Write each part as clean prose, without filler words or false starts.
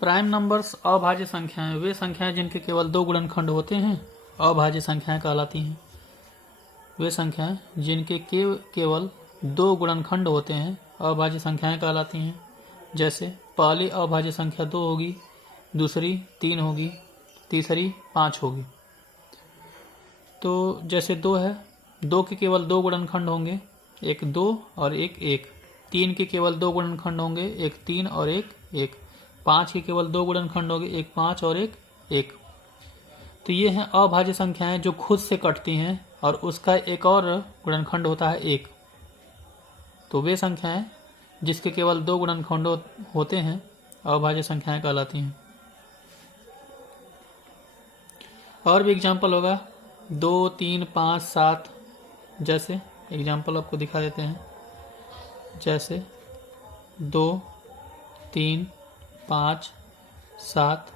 Prime numbers अभाज्य संख्याएं वे संख्याएं जिनके केवल दो गुणनखंड होते हैं अभाज्य संख्याएं कहलाती हैं। वे संख्याएं जिनके केवल दो गुणनखंड होते हैं अभाज्य संख्याएं कहलाती हैं। जैसे पहली अभाज्य संख्या 2 होगी, दूसरी 3 होगी, तीसरी 5 होगी। तो जैसे 2 है, 2 के केवल दो गुणनखंड होंगे, एक 2 और एक 1। 3 के केवल दो गुणनखंड होंगे, एक 3 और एक 1। 5 के केवल दो गुणनखंड होंगे, एक 5 और एक 1। तो ये हैं अभाज्य संख्याएं जो खुद से कटती हैं और उसका एक और गुणनखंड होता है 1। तो वे संख्याएं जिसके केवल दो गुणनखंड होते हैं अभाज्य संख्याएं कहलाती हैं। और भी एग्जाम्पल होगा 2, 3, 5, 7। जैसे एग्जाम्पल आपको दिखा देते हैं। जैसे 2, 3, 5, 7,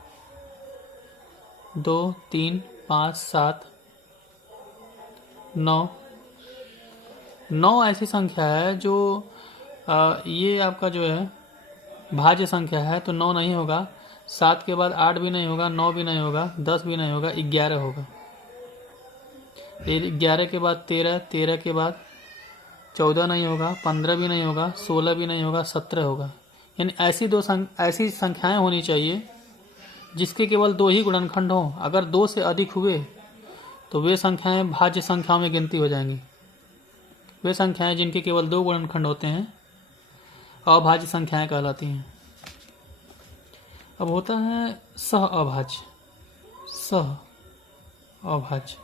2, 3, 5, 7, 9। 9 ऐसी संख्या है जो ये आपका जो है भाज्य संख्या है, तो 9 नहीं होगा। 7 के बाद 8 भी नहीं होगा, 9 भी नहीं होगा, 10 भी नहीं होगा, 11 होगा। 11 के बाद 13, 13 के बाद 14 नहीं होगा, 15 भी नहीं होगा, 16 भी नहीं होगा, 17 होगा। यानी ऐसी संख्याएं होनी चाहिए जिसके केवल दो ही गुणनखंड हो। अगर 2 से अधिक हुए तो वे संख्याएं भाज्य संख्याओं में गिनती हो जाएंगी। वे संख्याएं जिनके केवल दो गुणनखंड होते हैं अभाज्य संख्याएं कहलाती हैं। अब होता है सह अभाज्य। सह अभाज्य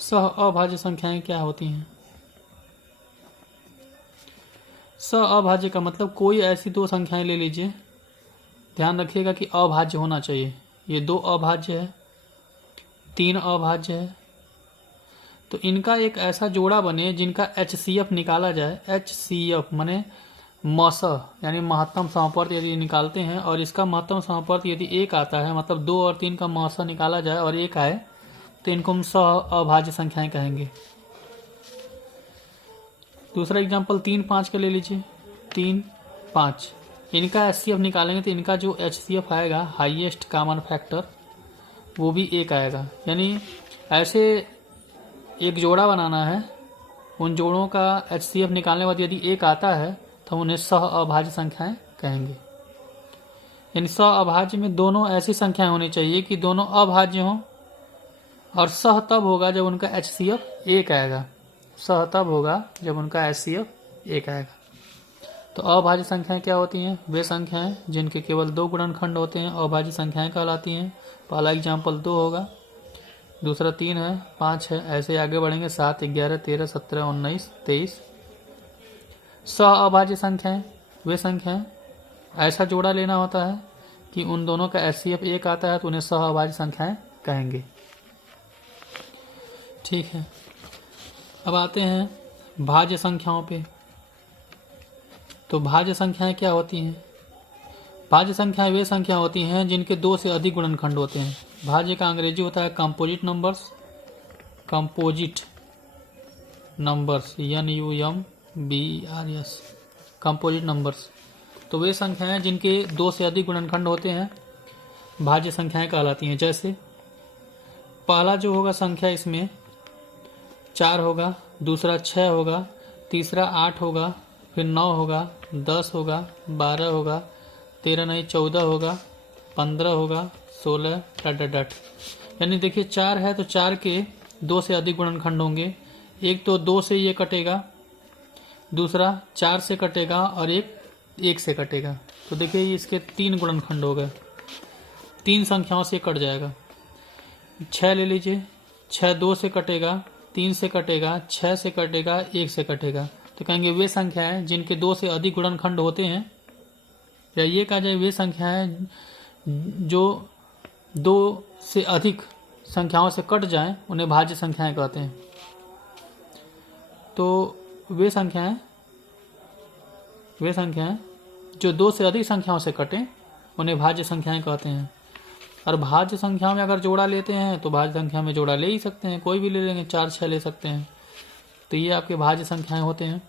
सह अभाज्य संख्याएं क्या होती हैं? सह अभाज्य का मतलब कोई ऐसी दो संख्याएं ले लीजिए, ध्यान रखिएगा कि अभाज्य होना चाहिए। ये 2 अभाज्य है, 3 अभाज्य है, तो इनका एक ऐसा जोड़ा बने जिनका HCF निकाला जाए। HCF माने मस यानी महत्तम समवर्त यदि निकालते हैं और इसका महत्तम समवर्त यदि 1 आता है, मतलब 2 और 3 का मस निकाला जाए और 1 आए, तो इनको हम सह अभाज्य संख्याएं कहेंगे। दूसरा एग्जांपल 3, 5 का ले लीजिए। 3, 5 इनका HCF निकालेंगे तो इनका जो HCF आएगा, हाईएस्ट कॉमन फैक्टर, वो भी 1 आएगा। यानी ऐसे एक जोड़ा बनाना है, उन जोड़ों का HCF निकालने के बाद यदि 1 आता है तो हम उन्हें सह अभाज्य संख्याएं कहेंगे। यानी सह अभाज्य में दोनों ऐसी संख्याएं होनी चाहिए कि दोनों अभाज्य हों, और सह तब होगा जब उनका HCF 1 आएगा। सह तब होगा जब उनका HCF 1 आएगा। तो अभाज्य संख्याएं क्या होती हैं? वे संख्याएं जिनके केवल दो गुणनखंड होते हैं अभाज्य संख्याएं कहलाती हैं। पहला एग्जाम्पल 2 होगा, दूसरा 3 है, 5 है, ऐसे आगे बढ़ेंगे 7, 11, 13, 17, 19, 23। सह अभाज्य संख्याएं वे संख्याएं ऐसा जोड़ा लेना होता है कि उन दोनों का HCF 1 आता है, तो उन्हें सह अभाज्य संख्याएं कहेंगे। ठीक है, अब आते हैं भाज्य संख्याओं पे। तो भाज्य संख्याएं क्या होती हैं? भाज्य संख्याएं वे संख्या होती हैं जिनके 2 से अधिक गुणनखंड होते हैं। भाज्य का अंग्रेजी होता है composite numbers. Composite numbers NUMBERS composite numbers. तो वे संख्याएं जिनके 2 से अधिक गुणनखंड होते हैं भाज्य संख्याएं कहलाती हैं। जैसे पहला जो होगा संख्या इसमें 4 होगा, दूसरा 6 होगा, तीसरा 8 होगा, फिर 9 होगा, 10 होगा, 12 होगा, 13 नहीं 14 होगा, 15 होगा, 16 डट। यानी देखिए 4 है तो 4 के 2 से अधिक गुणनखंड होंगे। एक तो 2 से ये कटेगा, दूसरा 4 से कटेगा और एक 1 से कटेगा। तो देखिए इसके 3 गुणनखंड हो गए, 3 संख्याओं से कट जाएगा। 6 ले लीजिए, 6 2 से कटेगा, 3 से कटेगा, 6 से कटेगा, 1 से कटेगा। तो कहेंगे वे संख्याएं जिनके 2 से अधिक गुणनखंड होते हैं, या ये कहा जाए वे संख्याएं जो 2 से अधिक संख्याओं से कट जाएं, उन्हें भाज्य संख्याएं कहते हैं। तो वे संख्याएं जो 2 से अधिक संख्याओं से कटें, उन्हें भाज्य संख्याएं कहते हैं। और भाज्य संख्याओं में अगर जोड़ा लेते हैं तो भाज्य संख्या में जोड़ा ले ही सकते हैं, कोई भी ले लेंगे, 4, 6 ले सकते हैं। तो ये आपके भाज्य संख्याएं होते हैं।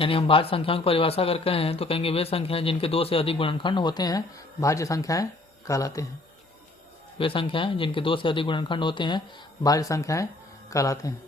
यानी हम भाज्य संख्याओं की परिभाषा अगर कहें तो कहेंगे वे संख्याएं जिनके 2 से अधिक गुणनखंड होते हैं भाज्य संख्याएं कहलाते हैं। वे संख्याएं जिनके 2 से अधिक गुणनखंड होते हैं भाज्य संख्याएं कहलाते हैं।